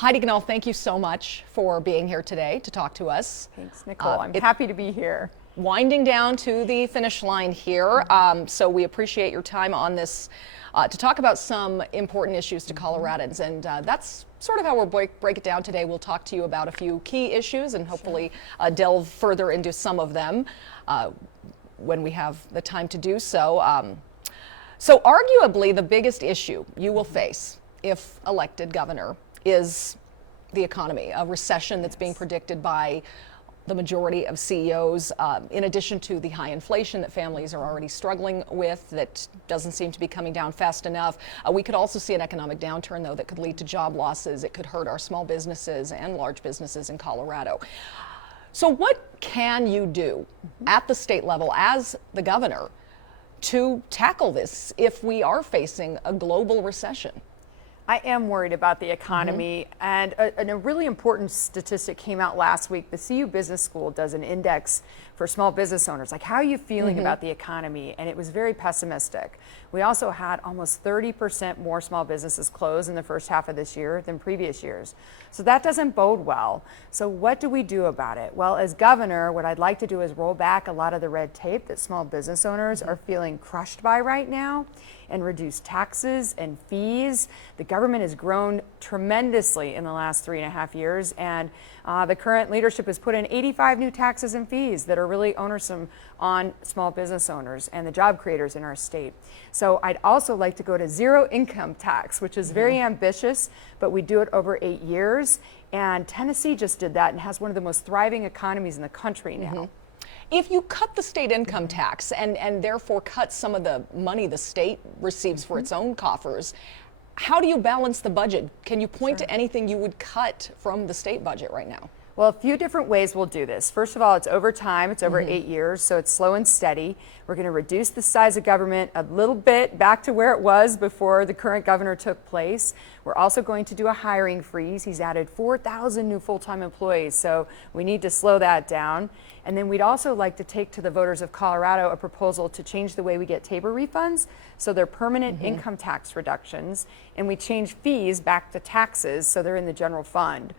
Heidi Ganahl, thank you so much for being here today to talk to us. Thanks, Nicole. I'm happy to be here. Winding down to the finish line here, so we appreciate your time on this to talk about some important issues to Coloradans, and that's sort of how we'll break it down today. We'll talk to you about a few key issues and hopefully delve further into some of them when we have the time to do so. So arguably the biggest issue you will face if elected governor is the economy, a recession that's being predicted by the majority of CEOs, in addition to the high inflation that families are already struggling with that doesn't seem to be coming down fast enough. We could also see an economic downturn, though, that could lead to job losses. It could hurt our small businesses and large businesses in Colorado. So what can you do at the state level as the governor to tackle this if we are facing a global recession? I am worried about the economy, and a really important statistic came out last week. The CU Business School does an index for small business owners, like how are you feeling about the economy? And it was very pessimistic. We also had almost 30% more small businesses close in the first half of this year than previous years. So that doesn't bode well. So what do we do about it? Well, as governor, what I'd like to do is roll back a lot of the red tape that small business owners are feeling crushed by right now, and reduce taxes and fees. The government has grown tremendously in the last 3.5 years, and the current leadership has put in 85 new taxes and fees that are really onersome on small business owners and the job creators in our state. So I'd also like to go to zero income tax, which is very ambitious, but we do it over 8 years. And Tennessee just did that and has one of the most thriving economies in the country now. If you cut the state income tax and therefore cut some of the money the state receives for its own coffers, how do you balance the budget? Can you point to anything you would cut from the state budget right now? Well, a few different ways we'll do this. First of all, it's over time. It's over 8 years, so it's slow and steady. We're going to reduce the size of government a little bit back to where it was before the current governor took place. We're also going to do a hiring freeze. He's added 4,000 new full-time employees, so we need to slow that down. And then we'd also like to take to the voters of Colorado a proposal to change the way we get TABOR refunds, so they're permanent income tax reductions, and we change fees back to taxes, so they're in the general fund.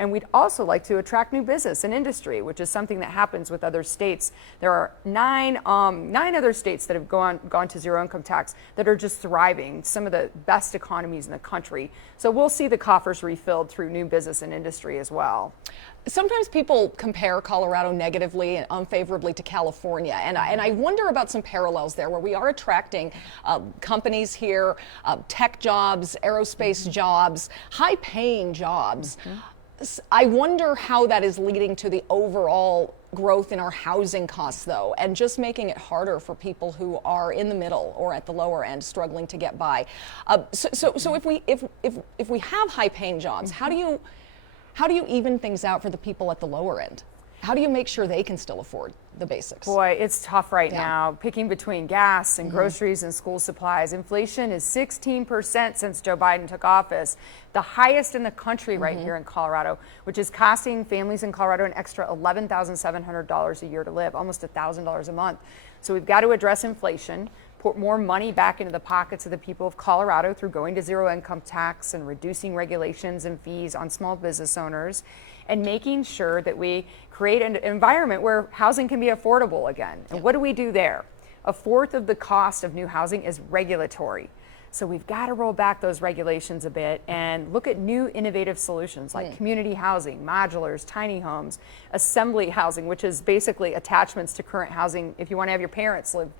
And we'd also like to attract new business and industry, which is something that happens with other states. There are nine other states that have gone to zero income tax that are just thriving, some of the best economies in the country. So we'll see the coffers refilled through new business and industry as well. Sometimes people compare Colorado negatively and unfavorably to California, and I wonder about some parallels there where we are attracting companies here, tech jobs, aerospace jobs, high-paying jobs. I wonder how that is leading to the overall growth in our housing costs, though, and just making it harder for people who are in the middle or at the lower end struggling to get by. So if we have high-paying jobs, how do you even things out for the people at the lower end? How do you make sure they can still afford the basics? Boy, it's tough right now, picking between gas and groceries and school supplies. Inflation is 16% since Joe Biden took office, the highest in the country right here in Colorado, which is costing families in Colorado an extra $11,700 a year to live, almost $1,000 a month. So we've got to address inflation, put more money back into the pockets of the people of Colorado through going to zero income tax and reducing regulations and fees on small business owners, and making sure that we create an environment where housing can be affordable again. And what do we do there? A fourth of the cost of new housing is regulatory. So we've got to roll back those regulations a bit and look at new innovative solutions like community housing, modulars, tiny homes, assembly housing, which is basically attachments to current housing if you want to have your parents live,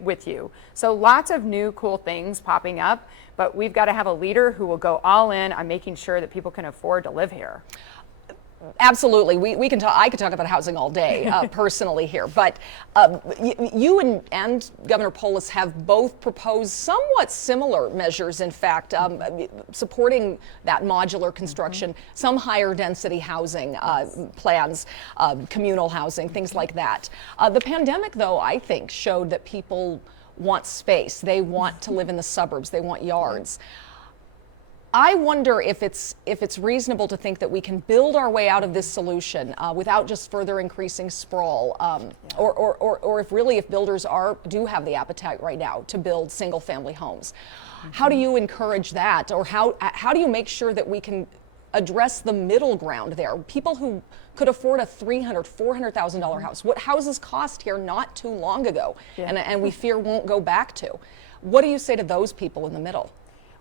with you. So lots of new cool things popping up, but we've got to have a leader who will go all in on making sure that people can afford to live here. Absolutely. We can talk. I could talk about housing all day personally here, but you and Governor Polis have both proposed somewhat similar measures, in fact, supporting that modular construction, some higher density housing plans, communal housing, things like that. The pandemic, though, I think showed that people want space. They want to live in the suburbs. They want yards. I wonder if it's reasonable to think that we can build our way out of this solution without just further increasing sprawl, or if builders do have the appetite right now to build single-family homes. How do you encourage that, or how do you make sure that we can address the middle ground there? People who could afford a $300,000, $400,000 house, what houses cost here not too long ago, and we fear won't go back to. What do you say to those people in the middle?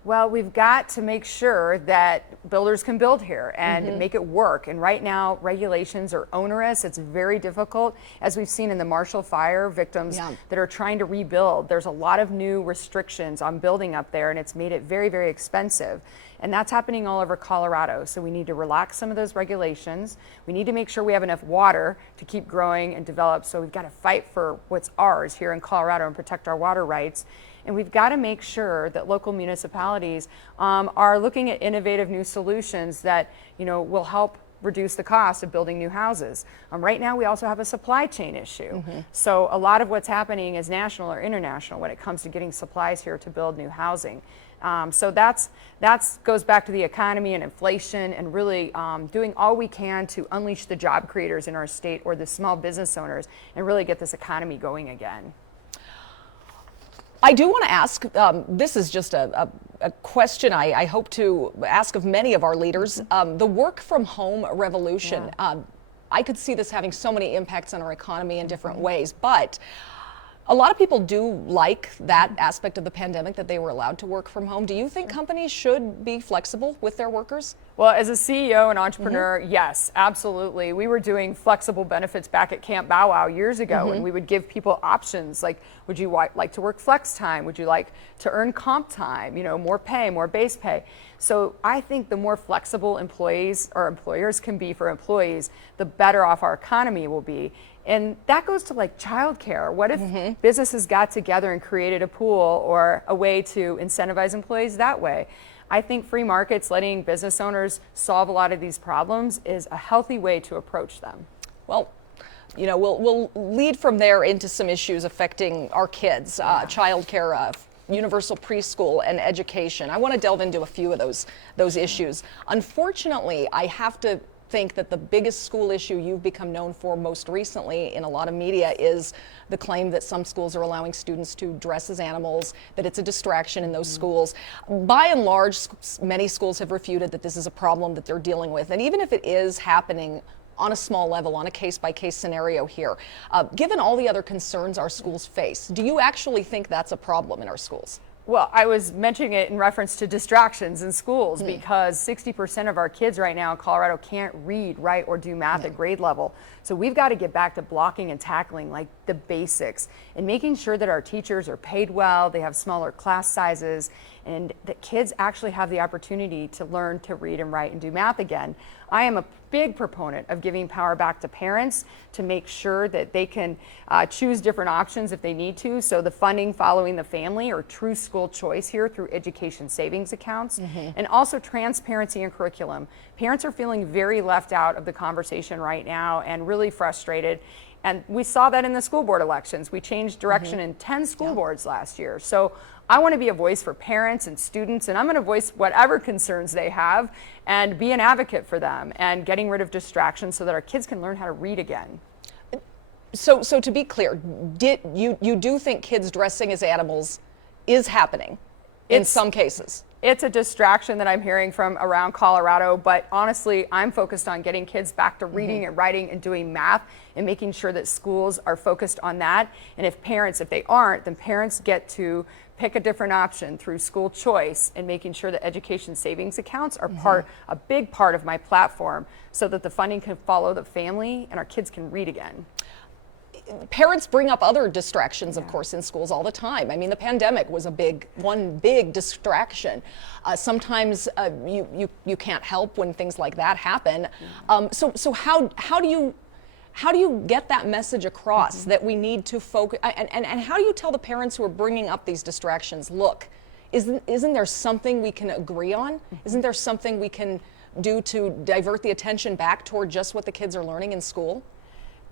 Well, we've got to make sure that builders can build here and make it work. And right now, regulations are onerous. It's very difficult. As we've seen in the Marshall Fire, victims that are trying to rebuild, there's a lot of new restrictions on building up there, and it's made it very, very expensive. And that's happening all over Colorado. So we need to relax some of those regulations. We need to make sure we have enough water to keep growing and develop. So we've got to fight for what's ours here in Colorado and protect our water rights. And we've got to make sure that local municipalities are looking at innovative new solutions that, will help reduce the cost of building new houses. Right now, we also have a supply chain issue. So a lot of what's happening is national or international when it comes to getting supplies here to build new housing. So that's goes back to the economy and inflation, and really doing all we can to unleash the job creators in our state or the small business owners and really get this economy going again. I do want to ask, this is just a question I hope to ask of many of our leaders, the work from home revolution. I could see this having so many impacts on our economy in different ways, but a lot of people do like that aspect of the pandemic, that they were allowed to work from home. Do you think companies should be flexible with their workers? Well, as a CEO and entrepreneur, yes, absolutely. We were doing flexible benefits back at Camp Bow Wow years ago, and we would give people options like, would you like to work flex time? Would you like to earn comp time? More pay, more base pay. So I think the more flexible employees or employers can be for employees, the better off our economy will be. And that goes to like childcare. What if businesses got together and created a pool or a way to incentivize employees that way? I think free markets, letting business owners solve a lot of these problems, is a healthy way to approach them. Well, we'll lead from there into some issues affecting our kids, childcare, universal preschool, and education. I want to delve into a few of those issues. Unfortunately, I have to think that the biggest school issue you've become known for most recently in a lot of media is the claim that some schools are allowing students to dress as animals, that it's a distraction in those schools. By and large, many schools have refuted that this is a problem that they're dealing with. And even if it is happening on a small level, on a case-by-case scenario here, given all the other concerns our schools face, do you actually think that's a problem in our schools? Well, I was mentioning it in reference to distractions in schools because 60% of our kids right now in Colorado can't read, write, or do math at grade level. So we've got to get back to blocking and tackling like the basics and making sure that our teachers are paid well, they have smaller class sizes, and that kids actually have the opportunity to learn to read and write and do math again. I am a big proponent of giving power back to parents to make sure that they can choose different options if they need to. So the funding following the family, or true school choice here through education savings accounts, and also transparency in curriculum. Parents are feeling very left out of the conversation right now and really frustrated. And we saw that in the school board elections. We changed direction in 10 school boards last year. So I want to be a voice for parents and students, and I'm going to voice whatever concerns they have and be an advocate for them and getting rid of distractions so that our kids can learn how to read again. So to be clear, you do think kids dressing as animals is happening in some cases? It's a distraction that I'm hearing from around Colorado, but honestly, I'm focused on getting kids back to reading and writing and doing math and making sure that schools are focused on that. And if they aren't, then parents get to pick a different option through school choice, and making sure that education savings accounts are a big part of my platform so that the funding can follow the family and our kids can read again. Parents bring up other distractions, of course, in schools all the time. I mean, the pandemic was one big distraction. Sometimes you can't help when things like that happen. So how do you get that message across that we need to focus? And how do you tell the parents who are bringing up these distractions, look, isn't there something we can agree on? Isn't there something we can do to divert the attention back toward just what the kids are learning in school?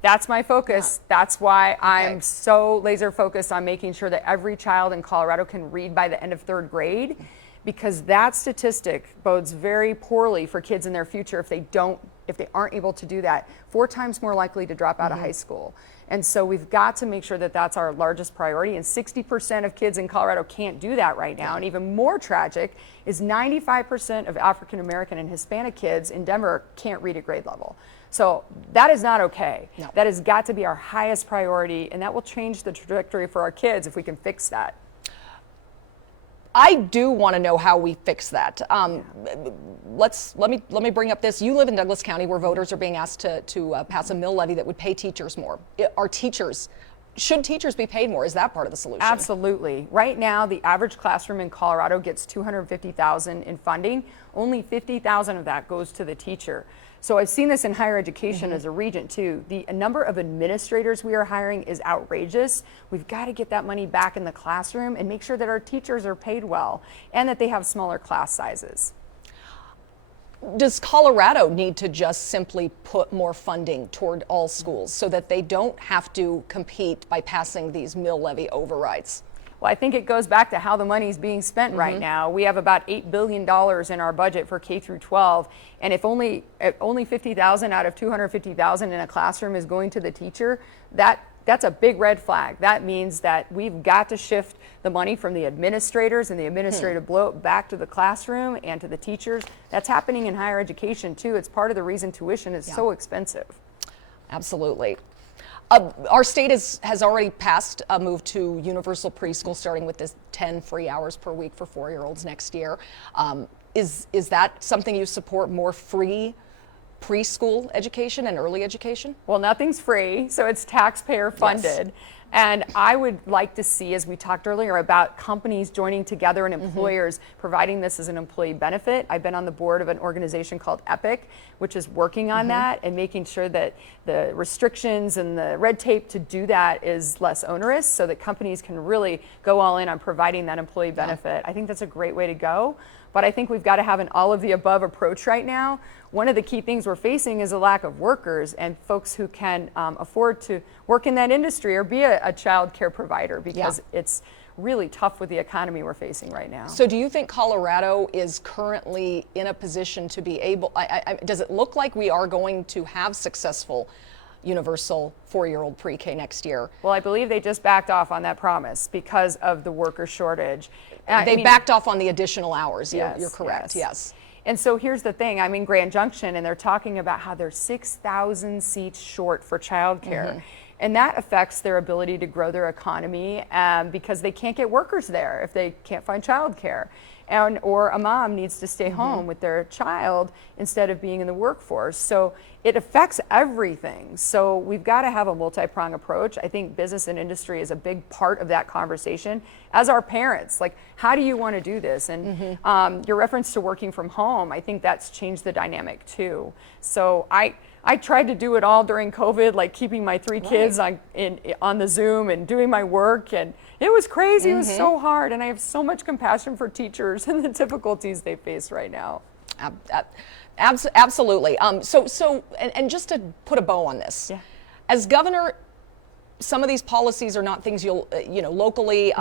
That's my focus. That's why I'm so laser focused on making sure that every child in Colorado can read by the end of 3rd grade, because that statistic bodes very poorly for kids in their future if they aren't able to do that. 4 times more likely to drop out of high school. And so we've got to make sure that that's our largest priority. And 60% of kids in Colorado can't do that right now. And even more tragic is 95% of African American and Hispanic kids in Denver can't read at grade level. So that is not okay. No. That has got to be our highest priority, and that will change the trajectory for our kids if we can fix that. I do want to know how we fix that. Let me bring up this. You live in Douglas County, where voters are being asked to pass a mill levy that would pay teachers more. Should teachers be paid more? Is that part of the solution? Absolutely. Right now, the average classroom in Colorado gets $250,000 in funding. Only $50,000 of that goes to the teacher. So I've seen this in higher education as a regent too. The number of administrators we are hiring is outrageous. We've got to get that money back in the classroom and make sure that our teachers are paid well and that they have smaller class sizes. Does Colorado need to just simply put more funding toward all schools so that they don't have to compete by passing these mill levy overrides? Well, I think it goes back to how the money is being spent right now. We have about $8 billion in our budget for K through 12, and if only $50,000 out of $250,000 in a classroom is going to the teacher, that's a big red flag. That means that we've got to shift the money from the administrators and the administrative bloat back to the classroom and to the teachers. That's happening in higher education too. It's part of the reason tuition is so expensive. Absolutely. Our state has already passed a move to universal preschool, starting with this 10 free hours per week for 4-year-olds next year. Is that something you support, more free preschool education and early education? Well, nothing's free, so it's taxpayer funded. Yes. And I would like to see, as we talked earlier, about companies joining together and employers providing this as an employee benefit. I've been on the board of an organization called EPIC, which is working on that and making sure that the restrictions and the red tape to do that is less onerous so that companies can really go all in on providing that employee benefit. I think that's a great way to go. But I think we've got to have an all of the above approach right now. One of the key things we're facing is a lack of workers and folks who can afford to work in that industry or be a child care provider, because it's really tough with the economy we're facing right now. So do you think Colorado is currently in a position to be able, does it look like we are going to have successful universal 4-year-old pre-K next year? Well, I believe they just backed off on that promise because of the worker shortage. They backed off on the additional hours. Yes, you're correct. Yes. And so here's the thing. I'm in Grand Junction, and they're talking about how they're 6,000 seats short for childcare. And that affects their ability to grow their economy because they can't get workers there if they can't find childcare. Or a mom needs to stay home with their child instead of being in the workforce. So it affects everything. So we've got to have a multi-pronged approach. I think business and industry is a big part of that conversation, as are parents. Like, how do you want to do this? And your reference to working from home, I think that's changed the dynamic too. So I tried to do it all during COVID, like keeping my 3 kids on the Zoom and doing my work, and it was crazy. It was so hard, and I have so much compassion for teachers and the difficulties they face right now. Absolutely. So just to put a bow on this, as governor, some of these policies are not things you'll, locally,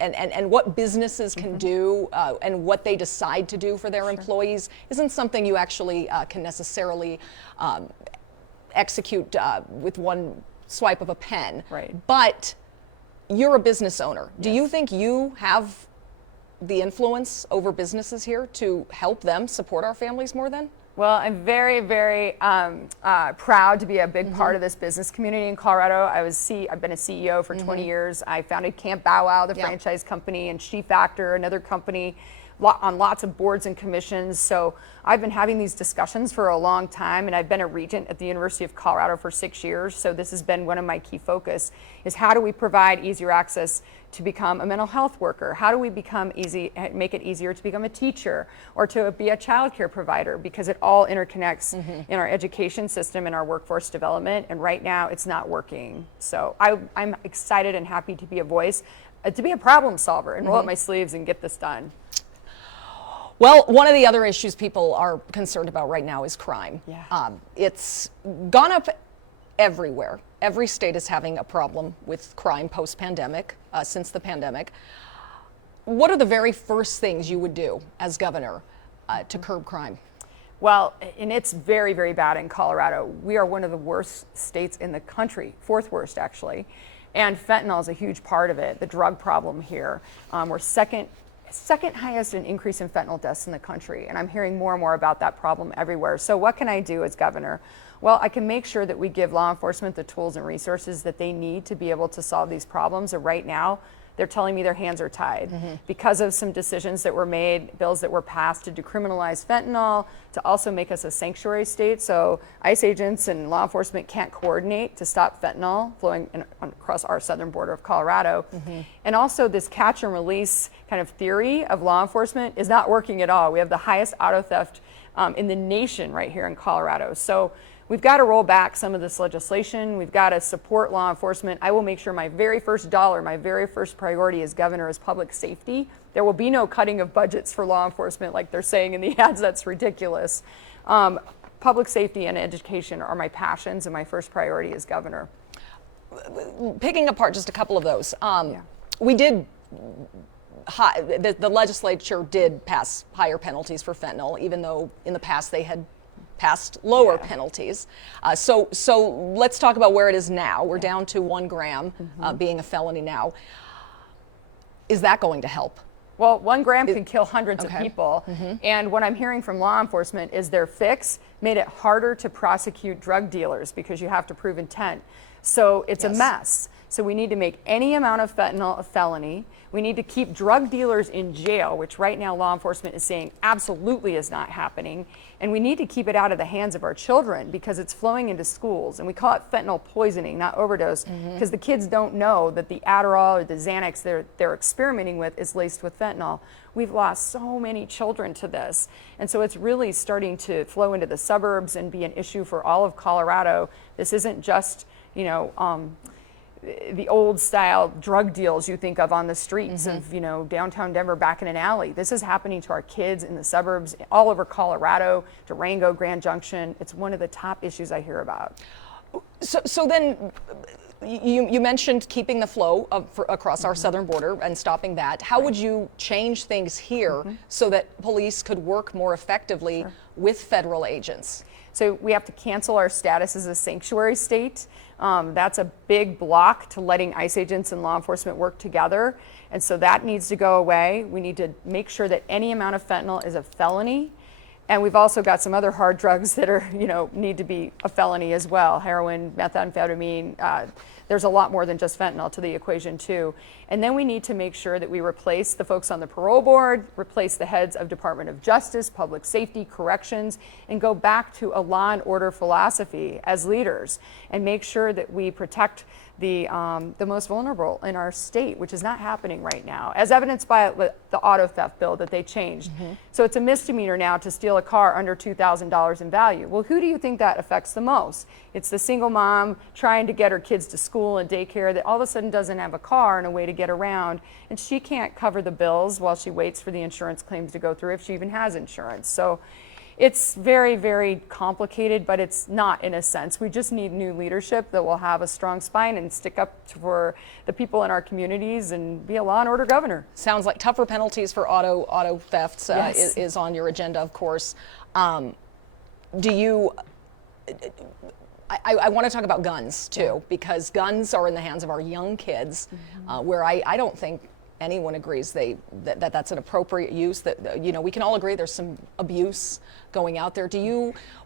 and what businesses can do and what they decide to do for their employees isn't something you actually can necessarily execute with one swipe of a pen. Right. But you're a business owner. Do you think you have the influence over businesses here to help them support our families more then? Well, I'm very, very proud to be a big part of this business community in Colorado. I've been a CEO for 20 years. I founded Camp Bow Wow, the franchise company, and She Factor, another company, on lots of boards and commissions. So I've been having these discussions for a long time, and I've been a regent at the University of Colorado for 6 years. So this has been one of my key focus, is how do we provide easier access to become a mental health worker? How do we make it easier to become a teacher or to be a child care provider? Because it all interconnects in our education system and our workforce development. And right now it's not working. So I'm excited and happy to be a voice, to be a problem solver and roll up my sleeves and get this done. Well, one of the other issues people are concerned about right now is crime. It's gone up everywhere. Every state is having a problem with crime post-pandemic, since the pandemic. what are the very first things you would do as governor to curb crime? Well, and it's very, very bad in Colorado. We are one of the worst states in the country, fourth worst actually. And fentanyl is a huge part of it, the drug problem here. We're second highest in increase in fentanyl deaths in the country. And I'm hearing more and more about that problem everywhere. So what can I do as governor? Well, I can make sure that we give law enforcement the tools and resources that they need to be able to solve these problems. And right now, they're telling me their hands are tied because of some decisions that were made, bills that were passed to decriminalize fentanyl, to also make us a sanctuary state. So ICE agents and law enforcement can't coordinate to stop fentanyl flowing across our southern border of Colorado. And also this catch and release kind of theory of law enforcement is not working at all. We have the highest auto theft in the nation right here in Colorado. So we've got to roll back some of this legislation. We've got to support law enforcement. I will make sure my very first dollar, my very first priority as governor is public safety. There will be no cutting of budgets for law enforcement like they're saying in the ads. That's ridiculous. Public safety and education are my passions and my first priority as governor. Picking apart just a couple of those, we did, the legislature did pass higher penalties for fentanyl, even though in the past they had passed lower penalties. So let's talk about where it is now. We're down to 1 gram being a felony now. Is that going to help? Well, 1 gram can kill hundreds of people. And what I'm hearing from law enforcement is their fix made it harder to prosecute drug dealers because you have to prove intent. So it's a mess. So we need to make any amount of fentanyl a felony. We need to keep drug dealers in jail, which right now law enforcement is saying absolutely is not happening. And we need to keep it out of the hands of our children because it's flowing into schools. And we call it fentanyl poisoning, not overdose, because the kids don't know that the Adderall or the Xanax they're experimenting with is laced with fentanyl. We've lost so many children to this. And so it's really starting to flow into the suburbs and be an issue for all of Colorado. This isn't just, you know, the old style drug deals you think of on the streets of, you know, downtown Denver back in an alley. This is happening to our kids in the suburbs all over Colorado, Durango, Grand Junction. It's one of the top issues I hear about. So then you mentioned keeping the flow across our southern border and stopping that. How would you change things here so that police could work more effectively with federal agents? So we have to cancel our status as a sanctuary state. That's a big block to letting ICE agents and law enforcement work together. And so that needs to go away. We need to make sure that any amount of fentanyl is a felony. And we've also got some other hard drugs that are, you know, need to be a felony as well. Heroin, methamphetamine, there's a lot more than just fentanyl to the equation too. And then we need to make sure that we replace the folks on the parole board, replace the heads of Department of Justice, Public Safety, Corrections, and go back to a law and order philosophy as leaders and make sure that we protect the most vulnerable in our state, which is not happening right now, as evidenced by the auto theft bill that they changed. So it's a misdemeanor now to steal a car under $2,000 in value. Well, who do you think that affects the most? It's the single mom trying to get her kids to school and daycare that all of a sudden doesn't have a car and a way to get around, and she can't cover the bills while she waits for the insurance claims to go through if she even has insurance. So it's very, very complicated, but it's not in a sense. We just need new leadership that will have a strong spine and stick up for the people in our communities and be a law and order governor. Sounds like tougher penalties for auto thefts is on your agenda, of course. Do you? I want to talk about guns too, because guns are in the hands of our young kids, where I don't think anyone agrees that's an appropriate use. That, you know, we can all agree there's some abuse going out there.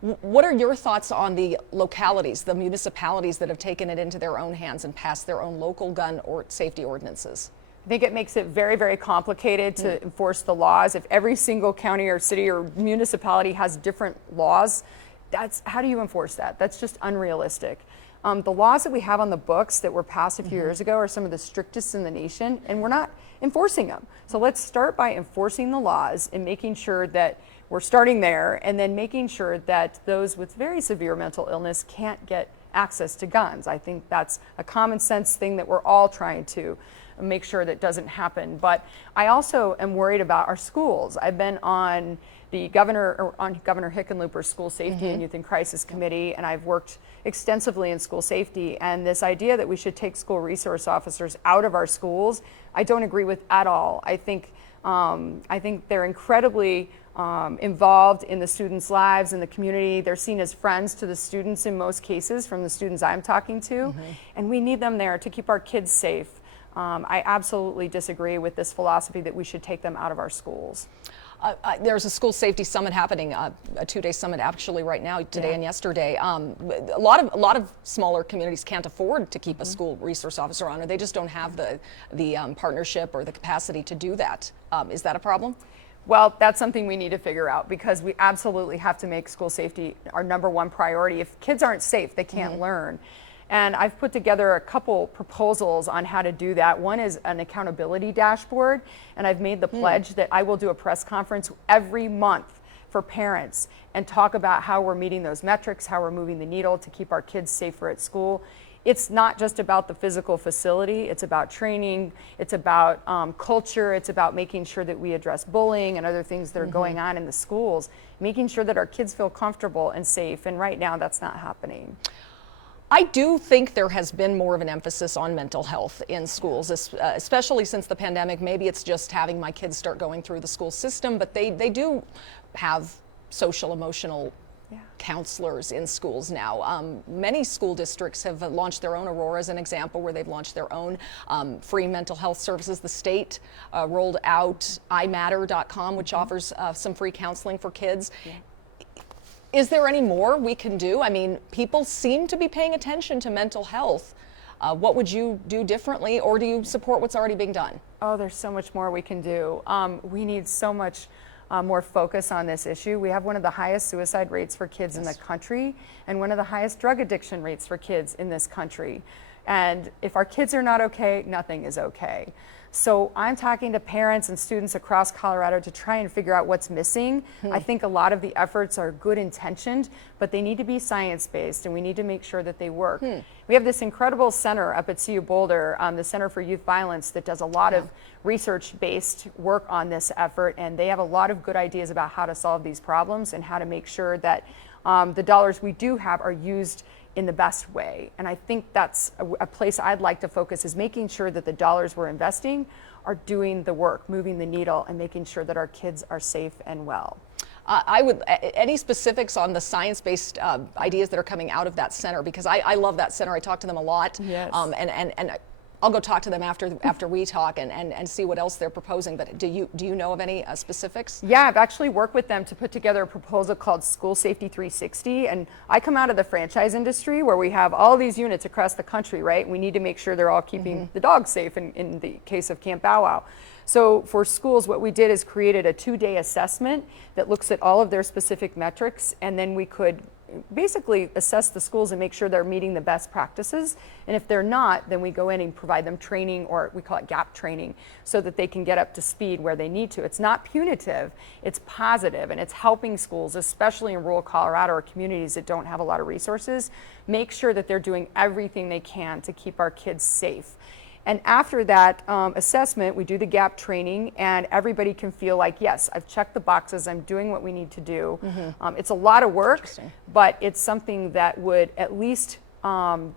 What are your thoughts on the localities, the municipalities that have taken it into their own hands and passed their own local gun or safety ordinances? I think it makes it very, very complicated to enforce the laws. If every single county or city or municipality has different laws, how do you enforce that? That's just unrealistic. The laws that we have on the books that were passed a few years ago are some of the strictest in the nation, and we're not enforcing them. So let's start by enforcing the laws and making sure that we're starting there, and then making sure that those with very severe mental illness can't get access to guns. I think that's a common sense thing that we're all trying to make sure that doesn't happen. But I also am worried about our schools. I've been on Governor Hickenlooper's School Safety and Youth in Crisis Committee, and I've worked extensively in school safety. And this idea that we should take school resource officers out of our schools, I don't agree with at all. I think I think they're incredibly involved in the students' lives and the community. They're seen as friends to the students in most cases, from the students I'm talking to, and we need them there to keep our kids safe. I absolutely disagree with this philosophy that we should take them out of our schools. There's a school safety summit happening, a 2-day summit actually right now, today and yesterday. A lot of smaller communities can't afford to keep a school resource officer on, or they just don't have the partnership or the capacity to do that. Is that a problem? Well, that's something we need to figure out, because we absolutely have to make school safety our #1 priority. If kids aren't safe, they can't learn. And I've put together a couple proposals on how to do that. One is an accountability dashboard, and I've made the pledge that I will do a press conference every month for parents and talk about how we're meeting those metrics, how we're moving the needle to keep our kids safer at school. It's not just about the physical facility, it's about training, it's about culture, it's about making sure that we address bullying and other things that are going on in the schools, making sure that our kids feel comfortable and safe, and right now that's not happening. I do think there has been more of an emphasis on mental health in schools, especially since the pandemic. Maybe it's just having my kids start going through the school system, but they do have social emotional counselors in schools now. Many school districts have launched their own. Aurora as an example, where they've launched their own free mental health services. The state rolled out imatter.com, which offers some free counseling for kids. Is there any more we can do? I mean, people seem to be paying attention to mental health. What would you do differently, or do you support what's already being done? Oh, there's so much more we can do. We need so much more focus on this issue. We have one of the highest suicide rates for kids in the country, and one of the highest drug addiction rates for kids in this country. And if our kids are not okay, nothing is okay. So I'm talking to parents and students across Colorado to try and figure out what's missing. I think a lot of the efforts are good intentioned, but they need to be science-based, and we need to make sure that they work. We have this incredible center up at CU Boulder, the Center for Youth Violence, that does a lot of research-based work on this effort, and they have a lot of good ideas about how to solve these problems and how to make sure that the dollars we do have are used in the best way. And I think that's a place I'd like to focus, is making sure that the dollars we're investing are doing the work, moving the needle, and making sure that our kids are safe and well. Any specifics on the science-based ideas that are coming out of that center? Because I love that center. I talk to them a lot. Yes. And I'll go talk to them after we talk and see what else they're proposing. But do you know of any specifics? Yeah, I've actually worked with them to put together a proposal called School Safety 360. And I come out of the franchise industry, where we have all these units across the country, right? We need to make sure they're all keeping the dogs safe in the case of Camp Bow Wow. So for schools, what we did is created a 2-day assessment that looks at all of their specific metrics, and then we could basically assess the schools and make sure they're meeting the best practices. And if they're not, then we go in and provide them training, or we call it gap training, so that they can get up to speed where they need to. It's not punitive, it's positive, and it's helping schools, especially in rural Colorado or communities that don't have a lot of resources, make sure that they're doing everything they can to keep our kids safe. And after that assessment, we do the gap training, and everybody can feel like, yes, I've checked the boxes, I'm doing what we need to do. It's a lot of work, but it's something that would at least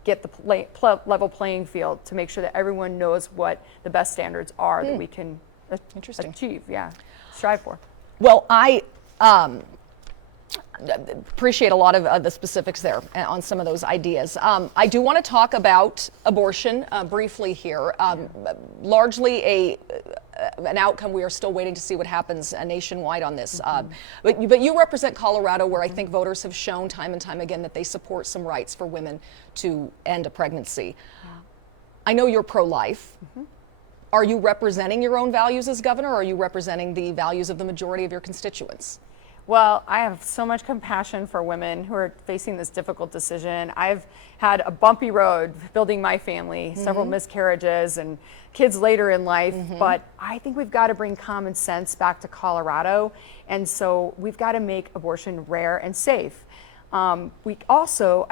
get the level playing field to make sure that everyone knows what the best standards are that we can achieve, strive for. Well, I appreciate a lot of the specifics there on some of those ideas. I do want to talk about abortion briefly here. Largely an outcome we are still waiting to see what happens nationwide on this. But you represent Colorado, where I think voters have shown time and time again that they support some rights for women to end a pregnancy. I know you're pro-life. Are you representing your own values as governor, or are you representing the values of the majority of your constituents? Well, I have so much compassion for women who are facing this difficult decision. I've had a bumpy road building my family, several miscarriages and kids later in life, but I think we've got to bring common sense back to Colorado, and so we've got to make abortion rare and safe. I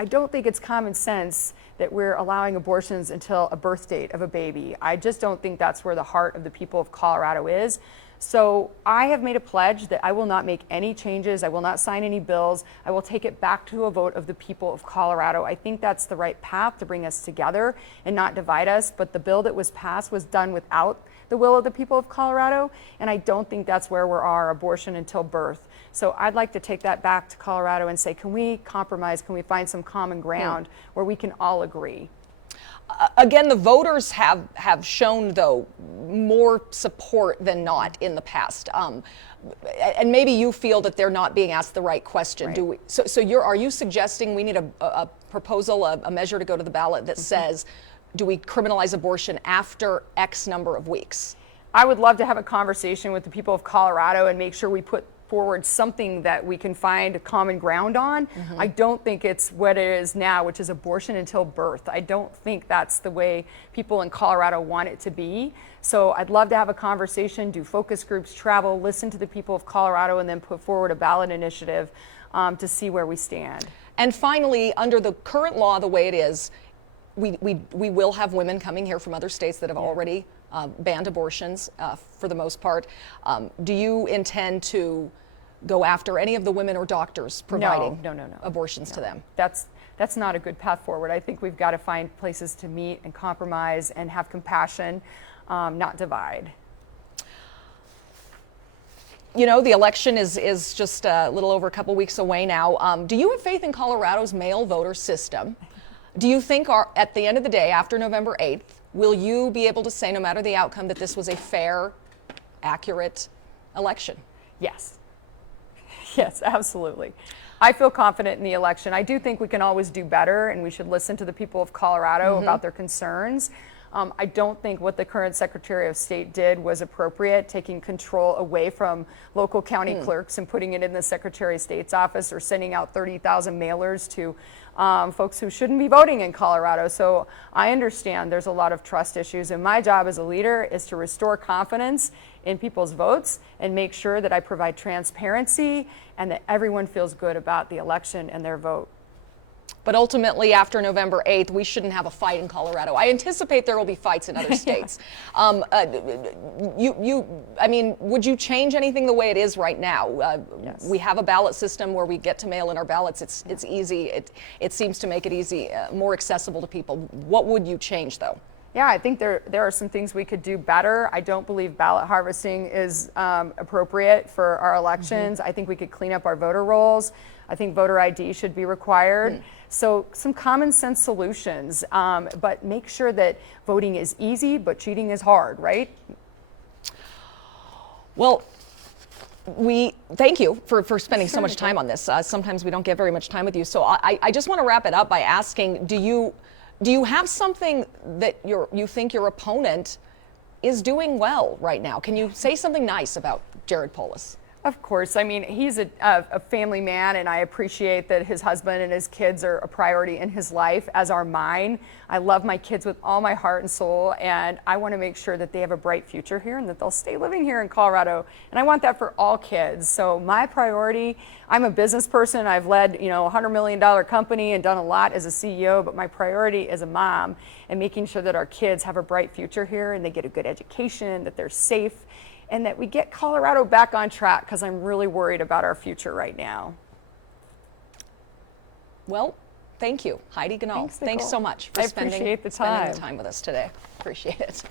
don't think it's common sense that we're allowing abortions until a birth date of a baby. I just don't think that's where the heart of the people of Colorado is. So I have made a pledge that I will not make any changes. I will not sign any bills. I will take it back to a vote of the people of Colorado. I think that's the right path to bring us together and not divide us. But the bill that was passed was done without the will of the people of Colorado, and I don't think that's where we are, abortion until birth. So I'd like to take that back to Colorado and say, can we compromise? Can we find some common ground where we can all agree? Again, the voters have shown, though, more support than not in the past. And maybe you feel that they're not being asked the right question. Right. Do we? So are you suggesting we need a proposal, a measure to go to the ballot that says, do we criminalize abortion after X number of weeks? I would love to have a conversation with the people of Colorado and make sure we put forward something that we can find common ground on. I don't think it's what it is now, which is abortion until birth. I don't think that's the way people in Colorado want it to be. So I'd love to have a conversation, do focus groups, travel, listen to the people of Colorado, and then put forward a ballot initiative to see where we stand. And finally, under the current law, the way it is, we will have women coming here from other states that have already banned abortions for the most part. Do you intend to go after any of the women or doctors providing no. abortions to them? That's not a good path forward. I think we've got to find places to meet and compromise and have compassion, not divide. You know, the election is just a little over a couple weeks away now. Do you have faith in Colorado's mail voter system? Do you think at the end of the day, after November 8th, will you be able to say, no matter the outcome, that this was a fair, accurate election? Yes. Yes, absolutely. I feel confident in the election. I do think we can always do better, and we should listen to the people of Colorado about their concerns. I don't think what the current Secretary of State did was appropriate, taking control away from local county clerks and putting it in the Secretary of State's office, or sending out 30,000 mailers to folks who shouldn't be voting in Colorado. So I understand there's a lot of trust issues, and my job as a leader is to restore confidence in people's votes and make sure that I provide transparency and that everyone feels good about the election and their vote. But ultimately, after November 8th, we shouldn't have a fight in Colorado. I anticipate there will be fights in other states. I mean, would you change anything the way it is right now? Yes. We have a ballot system where we get to mail in our ballots. It's easy. It seems to make it easy, more accessible to people. What would you change, though? Yeah, I think there are some things we could do better. I don't believe ballot harvesting is appropriate for our elections. I think we could clean up our voter rolls. I think voter ID should be required. So some common sense solutions, but make sure that voting is easy, but cheating is hard, right? Well, we thank you for spending so much time on this. Sometimes we don't get very much time with you. So I just want to wrap it up by asking, do you have something that you think your opponent is doing well right now? Can you say something nice about Jared Polis? Of course. I mean, he's a family man, and I appreciate that his husband and his kids are a priority in his life, as are mine. I love my kids with all my heart and soul, and I want to make sure that they have a bright future here and that they'll stay living here in Colorado. And I want that for all kids. So my priority, I'm a business person. I've led, a $100 million company and done a lot as a CEO, but my priority is a mom and making sure that our kids have a bright future here and they get a good education, that they're safe, and that we get Colorado back on track, because I'm really worried about our future right now. Well, thank you, Heidi Ganahl. Thanks, Nicole. Thanks so much for spending the time with us today. Appreciate it.